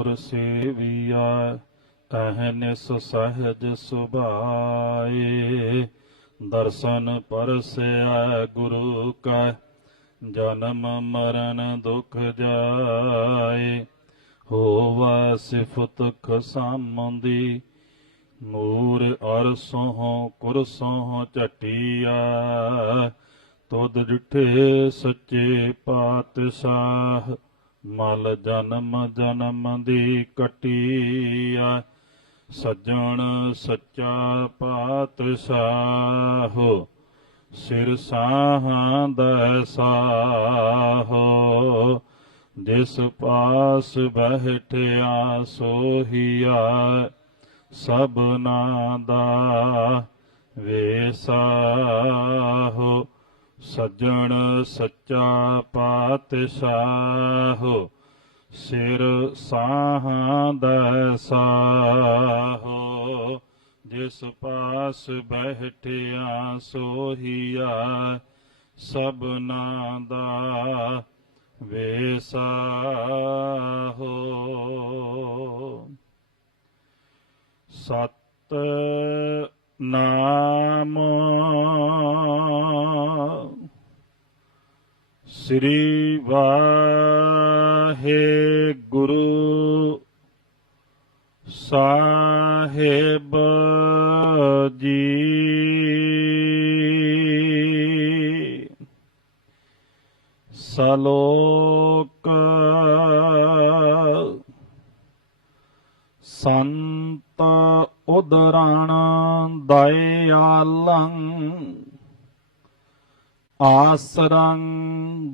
ਗੁਰ ਸੇਵੀਆ ਅਹਨਿਸ ਸਹਜ ਸੁਭਾਏ। ਦਰਸ਼ਨ ਪਰਸਿਆ ਗੁਰੂ ਕਾ, ਜਨਮ ਮਰਨ ਦੁਖ ਜਾਏ। ਹੋਵਾ ਸਿਫਤ ਖਸਾਮੰਦੀ ਨੂਰ ਅਰਸੋਂ ਕੁਰਸੋਂ ਝਟੀਆ। ਤੁਧ ਡਿਠੇ ਸੱਚੇ ਪਾਤਸ਼ਾਹ ਮਲ ਜਨਮ ਜਨਮ ਦੀ ਕਟੀਆ, ਸੱਜਣ ਸੱਚਾ ਪਾਤਸ਼ਾਹ, ਸਿਰ ਸਾਹਾਂ ਦਾ ਸਾਹੋ, ਜਿਸ ਪਾਸ ਬਹਿਠਿਆ ਸੋਹੀਆ, ਸਭਨਾ ਦਾ ਵੇਸਾਹੋ ਸੱਜਣ ਸੱਚਾ ਪਾਤਸ਼ਾਹ, ਸਿਰ ਸਾਹਾਂ ਦਾ ਸਾਹ। ਜਿਸ ਪਾਸ ਬਹਿਠਿਆ ਸੋਹੀਆ, ਸਭਨਾ ਦਾ ਵੇਸਾਹੋ ਸਤ ਸ੍ਰੀ ਵਾਹਿਗੁਰੂ ਸਾਹਿਬ ਜੀ। ਸਲੋਕ ਸੰਤ ਉਦਰਣ ਦਇਆਲੰ ਆਸਰੰ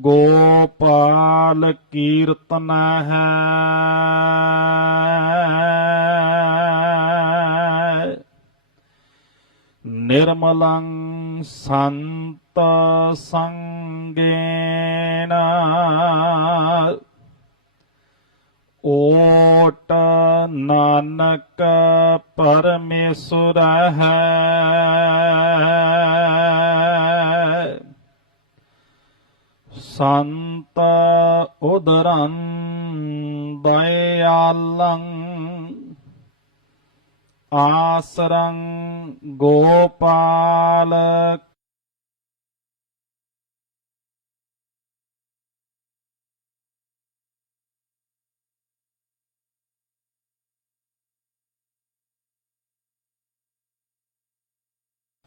ਗੋਪਾਲ ਕੀਰਤਨ ਹੈ। ਨਿਰਮਲੰ ਸੰਤ ਸੰਗੇਨ। ਓਟ ਨਾਨਕ ਪਰਮੇਸ਼ਰ ਹੈ। සන්ත උදරන් දයල්ලං ආසරං ගෝපාල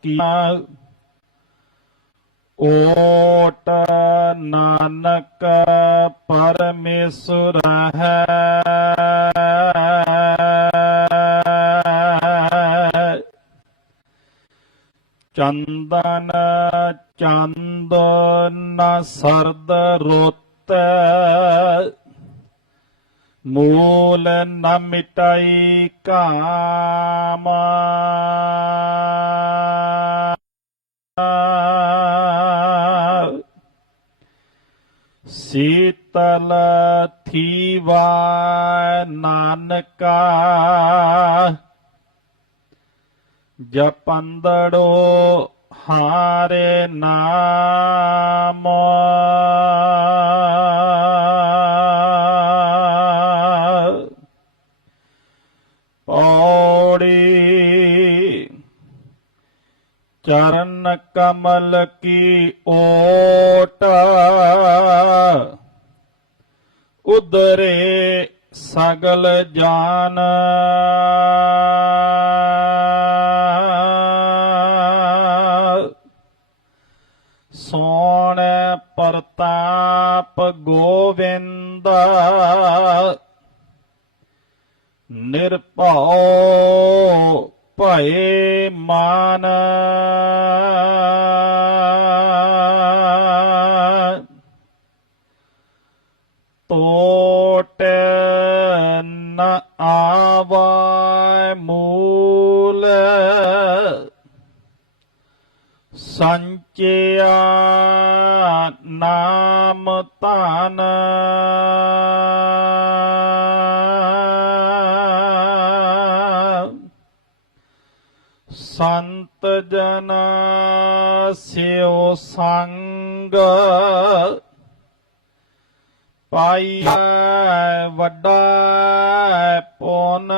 කියා ඕට ਨਾਨਕ ਪਰਮੇਸ਼ਰ ਹੈ। ਚੰਦਨ ਚੰਦ ਨ ਸਰਦ ਰੁੱਤ ਮੂਲ ਨ ਮਿਟਾਈ ਕਾਮ। ਸੀਤਲ ਥੀਵਾ ਨਾਨਕਾ। ਜਪੰਦੜੋ ਹਾਰੇ ਨਾਮ ਪੌੜੀ ਚਰਨ ਕਮਲ ਕੀ ਓਟ? ਉਦਰੇ ਸਗਲ ਜਾਨ। ਸੋਣ ਪ੍ਰਤਾਪ ਗੋਵਿੰਦ। ਨਿਰਭਉ පයමාන තෝටන ආවාය මූල සංචයා නාමතනා ਸੰਤ ਜਨ ਸਿਓ ਸੰਗ। ਪਾਈਐ ਵੱਡਾ ਪੁੰਨ।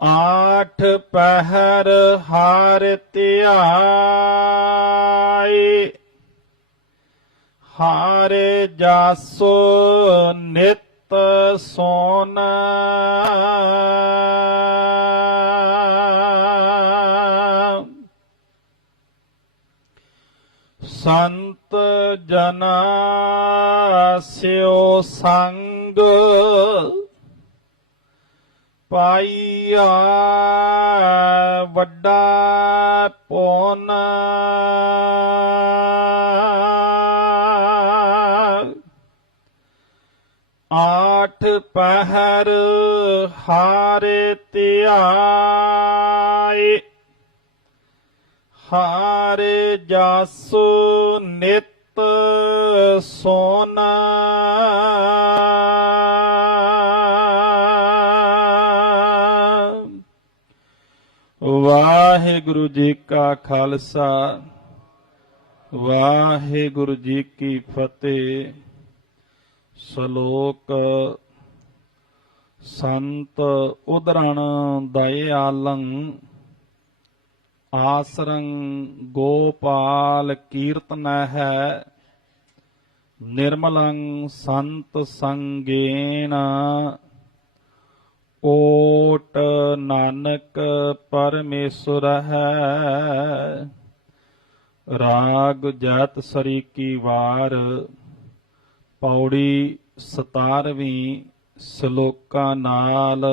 ਆਠ ਪਹਿਰ ਹਾਰ ਧਿਆਈ ਹਾਰੇ ਜਾਸੋ ਨਿਤ ਸੋਨ ਸੰਤ ਜਨਾ ਸਿਓ ਸੰਗ ਪਾਈਆ ਵੱਡਾ ਪਹਿਰ ਹਾਰੇ ਧਿਆਈ ਹਾਰੇ ਜਾਸੂ ਨਿਤ ਸੋਨਾ। ਵਾਹਿਗੁਰੂ ਜੀ ਕਾ ਖਾਲਸਾ, ਵਾਹਿਗੁਰੂ ਜੀ ਕੀ ਫਤਿਹ। ਸ਼ਲੋਕ ਸੰਤ ਉਦਰਣ ਦਇਆਲੰ ਆਸਰੰ ਗੋਪਾਲ ਕੀਰਤਨ ਹੈ, ਨਿਰਮਲੰ ਸੰਤ ਸੰਗੇਨ। ਓਟ ਨਾਨਕ ਪਰਮੇਸ਼ਰ ਹੈ, ਰਾਗ ਜਤ ਸਰੀ ਕੀ ਵਾਰ, ਪੌੜੀ 17ਵੀਂ ਸ਼ਲੋਕਾਂ ਨਾਲ।